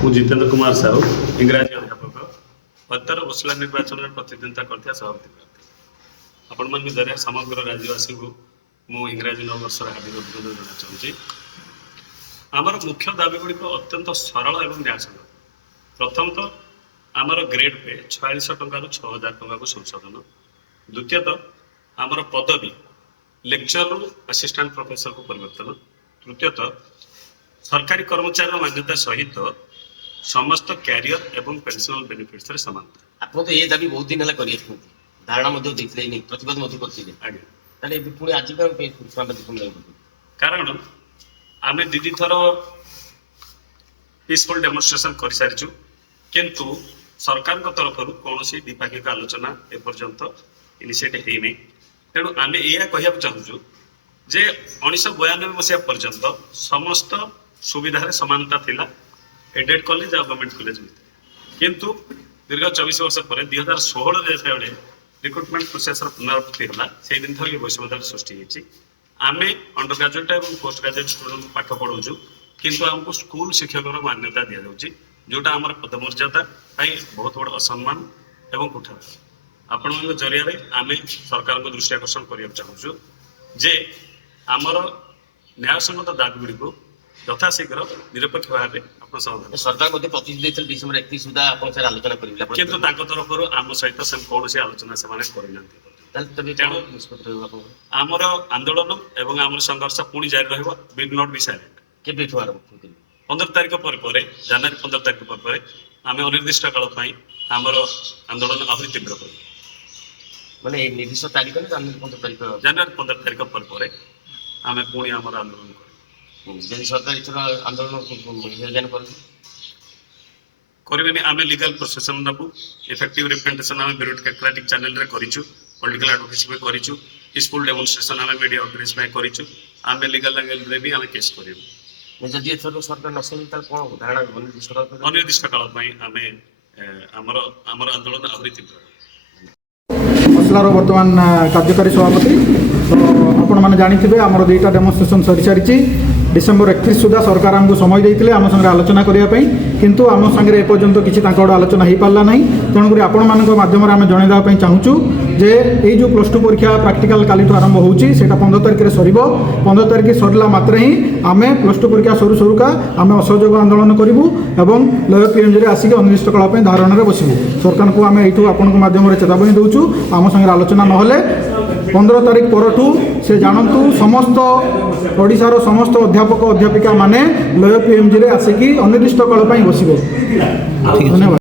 ମୁଁ ଜିତେନ୍ଦ୍ର କୁମାର ସାହୁ ଇଂରାଜୀ ଅଧ୍ୟାପକ ପଦର ଓସଲା ନିର୍ବାଚନରେ ପ୍ରତିଦ୍ୱନ୍ଦିତା କରିଥିବା ସଭାପତି ପ୍ରାର୍ଥୀ। ଆପଣମାନଙ୍କ ଜରିଆରେ ସମଗ୍ର ରାଜ୍ୟବାସୀଙ୍କୁ ମୁଁ ଇଂରାଜୀ ନବବର୍ଷର ହାର୍ଦ୍ଦିକ ଅଭିନନ୍ଦନ ଜଣାଇବାକୁ ଚାହୁଁଛି। ଆମର ମୁଖ୍ୟ ଦାବିଗୁଡ଼ିକ ଅତ୍ୟନ୍ତ ସରଳ ଏବଂ ନ୍ୟାୟସଙ୍ଗତ। ପ୍ରଥମତଃ ଆମର ଗ୍ରେଡ୍ ପେ 4600 ଟଙ୍କାରୁ 6000 ଟଙ୍କାକୁ ସଂଶୋଧନ। ଦ୍ୱିତୀୟତଃ ଆମର ପଦବୀ ଲେକ୍ଚରରୁ ଆସିଷ୍ଟାଣ୍ଟ ପ୍ରଫେସରକୁ ପରିବର୍ତ୍ତନ। ତୃତୀୟତଃ सरकारी कर्मचारी मान्यता सहित समस्त कैरियर एवं पेंशनल बेनिफिट्स रे समानता। आपन तो ये दाबी बहुत दिन हला करिए धारणा मध्ये देखले नहीं प्रतिवाद मध्ये करथिले आगे ताले पुणी आज का स्वागत करले कारण आमे दीदी थर पीसफुल डेमोन्स्ट्रेशन कर सारिछु किंतु सरकार को तरफ रु कोनोसी द्विपाक्षिक आलोचना ए पर्यंत इनिशिएट हेई नै। तेणु आमे एया कहिया चाहूछु जे 1992 मसिया पर्यंत समस्त सुविधा समानता थिला एडेड कॉलेज और गवर्नमेंट कॉलेज में किंतु दीर्घ 24 वर्ष पर 2016 रे रिक्रुटमेंट प्रोसेस पुनरावृत्ति होला से दिन थर वैषम्यता सृष्टि होईछि। आमे अंडर ग्रेजुएट और पोस्ट ग्रेजुएट स्टूडेंट पाठ पढौछु किंतु हमको स्कूल शिक्षक मान्यता दिया जाउछि जोटा हमर पदमर्यादा पाई बहुत बड़ असम्मान एवं कुठा। आपन जरिया रे आमे सरकार को दृष्टि आकर्षण करिया चाहूछु जे आमर न्यायसंगत दाबी गुड़ी को यथाशीघ्र निरपेक्ष भाव में समाधान सरकार मध्य प्रतिनिधि देथिल डिसेंबर 31 सुधा आपन से आलोचना करिले किंतु ताको तरफ आम सहित से कौन से आलोचना से माने करि नांती। ताल तबे तेणु निष्पत्ति होबा को आमर आंदोलन एवं आमर संघर्ष पुणी जारी रहइबो विल नॉट बी साइलेंट। केबे ठो आरंभ होतिल 15 तारिख पर जनवरी 15 तारिख पर आमे अनिर्दिष्ट काल पई आमर आंदोलन आहुरी तीव्र कर माने निर्दिष्ट तारिख ने जनवरी 15 तारिख पर आमे पुणी आमर आंदोलन जदि सरकार इथर आंदोलन ज्ञान करबेनी आमे लीगल प्रोसेसन नबु इफेक्टिव रिप्रेजेंटेशन आमे ब्यूरोक्रेटिक चैनल रे करिछु पॉलिटिकल एडवोकेसी में करिछु पीसफुल डेमोन्स्ट्रेशन आमे मीडिया आउटरीच में करिछु आमे लीगल एंगल रे भी आमे केस करिबु। जदि इथर सरकार नसेल त कोन धारणा अनिर्दिष्ट काल पई आमे हमर हमर आंदोलन आहुरी तीव्र मसलार वर्तमान कार्यकारी सभापति तो आपण मैंने जानी आमर दुईटा डेमोन्स्ट्रेशन सरी सारी डिसेम्बर 31 सुधा सरकार आमको समय देते आम संगे आलोचना करने किंतु आम संगे एपर्यंत किसी आलोचना हो पारा ना। तेणुक आपण माध्यम आम जनईदेवाई चाहूँ जे यही जो +2 परीक्षा प्राक्टिकल काली आरंभ होची 15 तारिख में सर 15 तारिख सरला मात्र ही आम +2 परीक्षा सरू सरुका आम असहयोग आंदोलन करूँ और लोयर पीएमजी आसिक अनिर्दिष्ट काल धारणा बसबू। सरकार को आम यू आपण माध्यम चेतावनी दूचु आम संगे आलोचना नहले 15 तारिख परठू से जानतु समस्त ओडिशार समस्त अध्यापक अध्यापिका माने लोयर पीएमजी आसिक अनिर्दिष्ट काल बसबे। धन्यवाद।